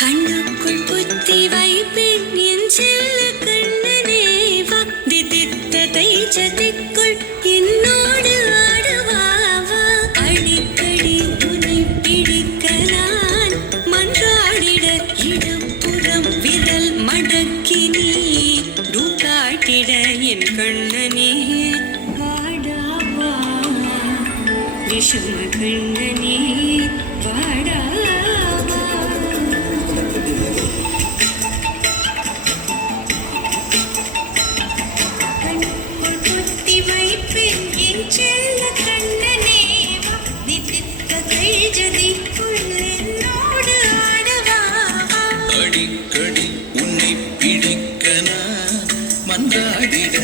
கண்ணுக்குள் புத்தி வைப்பேன் என் செல்ல கண்ணனே வா திதித்ததை சதிக்குள் என்னோடு ஆடுவாவா அடிக்கடி உன்னை பிடிக்க நான் மன்றாடிட இடப்புறம் விரல் மடக்கி நீ காட்டிட என் கண்ணனே வாடாவா விஷம கண்ணனே வாடாவா கண்ணுக்குள் புத்தி வைப்பேன் என் செல்ல கண்ணனே வா திதித்ததை ஜதிக்குள் என்னோடு ஆடவா அடிக்கடி உன்னை பிடிக்க நான் மன்றாடிட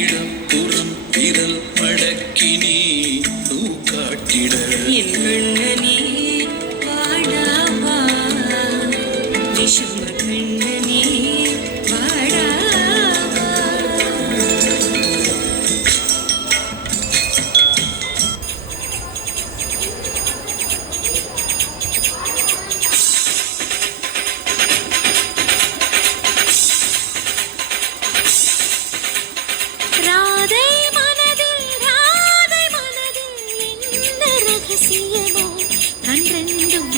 இடப்புறம் விரல் மடக்கி நீ காட்டிட என் கண்ணனே வாடாவா விஷம கண்ணனே வாடாவா ராதை மனதில் என்ன ரகசியமோ கண்டெண்டும்